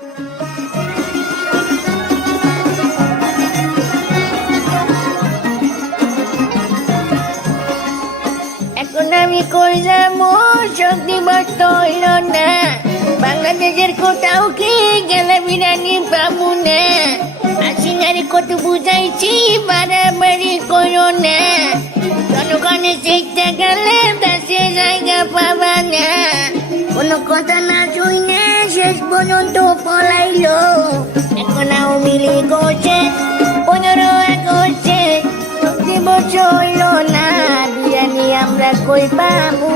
এখন আমি কই যাবো, শক্তি বস্ত হইল না। বাংলাদেশের কোথাও কি গেলে বিরিয়ানি পাবো না। আসিনারি কত বুঝাইছি, বাড়াবাড়ি করো না। জনগণের চেষ্টা গেলে দেশে জায়গা পাবা না। কোনো কথা না শুনে শেষ পর্যন্ত পলাইলো। এখন আওয়ামী লীগ করছে, 15 আগস্টে শক্তি বস্ত হইল না। বিরিয়ানি আমরা কই পাবো।